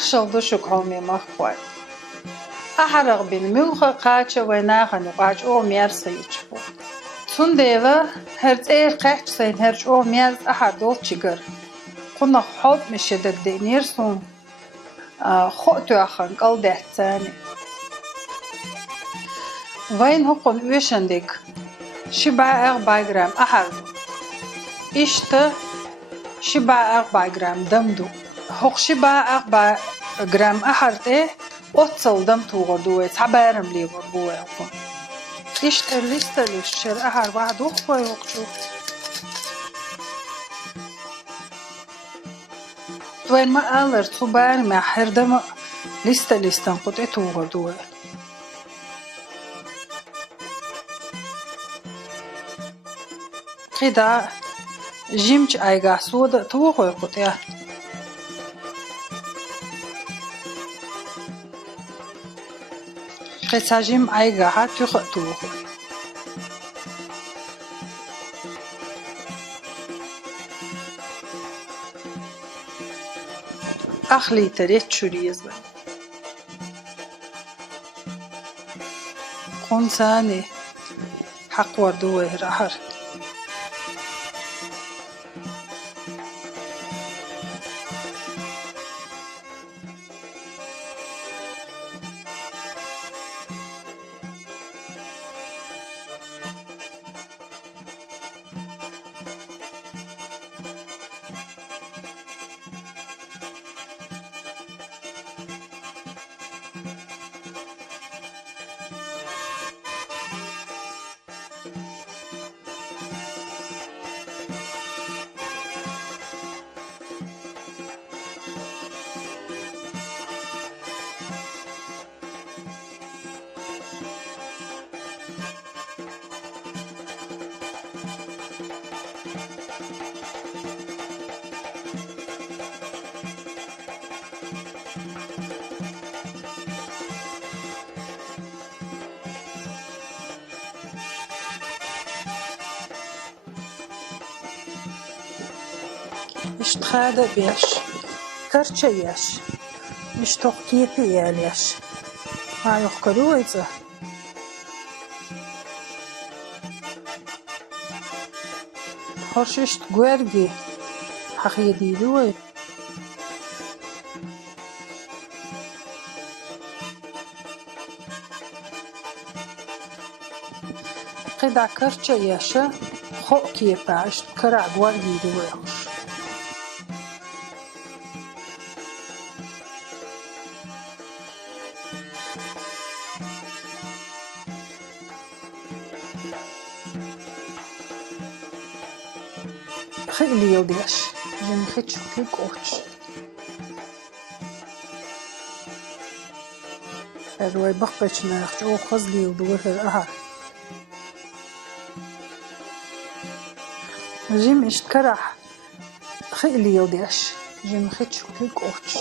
أحشل دشك هومي مخوي أحرق بين ملخ قاچة ويناغن وقاچ أو ميرسي يشبو تنديلا هرت إيه قاچ سين هرش أو ميرس أحر دول چيگر قلنا حب مشدد دينيرسون خؤتو أخن قل دهتاني وين هقن ويشندك شبع 4 جرام أحر إشتا شبع 4 جرام دمدو هق شبع 4 جرام أحرت إيه أتصل دم توغدوه تعبارم لي غربوه يقول إشتا الليستا للشر أحر واحد وخوة يوقشو وين ما ألر تبار ما حردم ليستا نقط توغدوه كده جيمج أيغا سودا توغوه قطيا قصاجيم أيغا هات يخطوه أخلي تريت شوريز بني خونساني حق وردوه رحر اشتخاده بيش كرچه يش اشتوقيه بياليش هاي يخكرويزه هرششت غورغي حقي ديلوي قدا كرچه يشه خو كيفاش كرا غورغي دويش خيلي يوديش جن خيتش كيك اوتش الوي بخبش ناخش او خزلي ودوه اها جيم اشتكرح خيلي يوديش جن خيتش كيك اوتش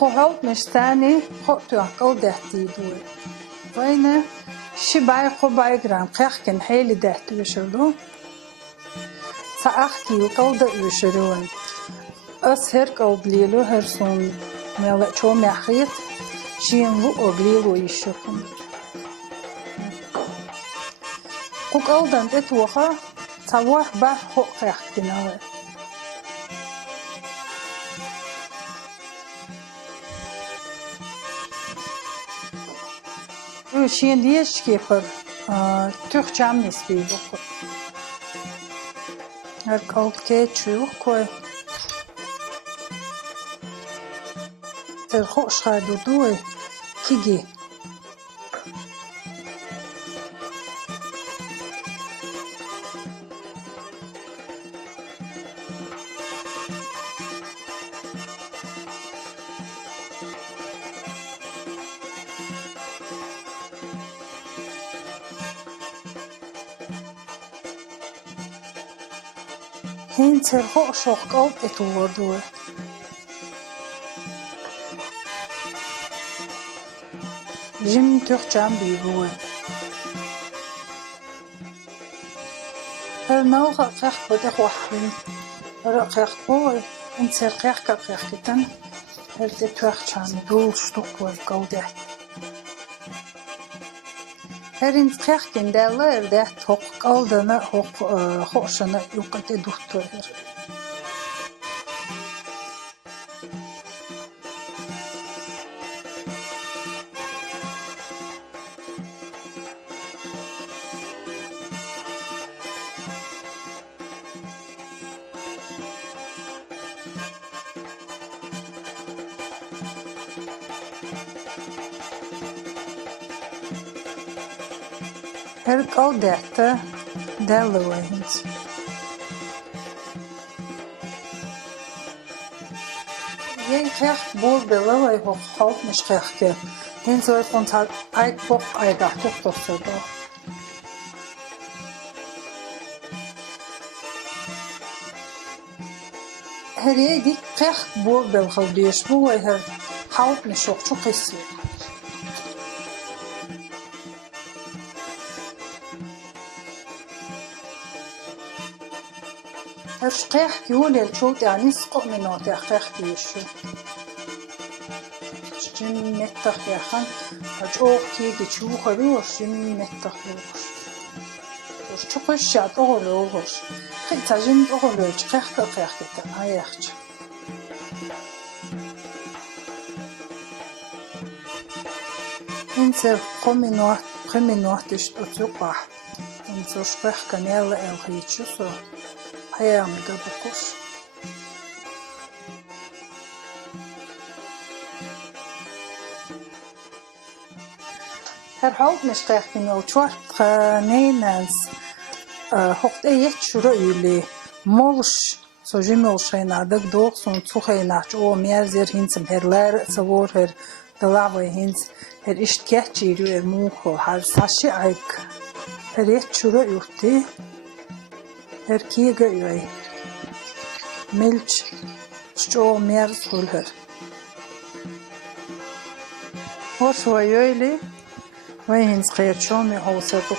خهوت مشتاني خطو عقل دهتي دوي وين شبعي خبعي جرام قيخكن حيلي دهتي وشردو سأحكي وقل ده وشرون أسهر قل بليلو هرسون ميلا چو محيط شين لو أغليلو يشوكم قل دان اتوخا تواح بح حق قيخكن شين ديش كيفر تخ جام نسبي بخو هر كالت كيتشو كوي ترخوش خادو دوي كيجي هين ترخو شوق أو بتوردوه جيم تخجم بيبوه هرناو خيخ بدخ وحرين رقيق بوه إن ترقيق كقيق كتن هرت تخجم دول شتوق والقودة هرين قيق كندالة إرده توق قودنا خوشنا يوقت دوتو هر هر قودة دالة وهنت ين قيق بول بلاوي هو خالق مش قيق كه هين زوي فونتال ايك بوق ايدا توقف ده هر يدي قيق بول بالخلديش بو هر خالق مش شو قيسي هرش قيق يولي الشوط يعني سقو منو تحقيق بيشو جيم متخ يخن هجوق كيدي شو خلوش جيم متخ يوش وش تقش شاد أغلوش خي تجيم أغلوش قيق كتن هايخش إنسر قمي تشت أتوقح إنسر شقيق كنيلا الغيتشو سو هيام دبقوش هر حوض مشقيق كنو چوار نيناز هقت ايت شروع يلي مولش سوجي مولشين عدق دوغ سون تسوخي ناچ او ميرزير هينسم هرلار سوور هر دلعوي هينس هر اشتكيح جيرو الموخو هر ساشي عيك هر ايت شروع يوتي هر كيغا يوي ملچ شو ميرز هر هوش ويولي وين خير شو مي هو سبق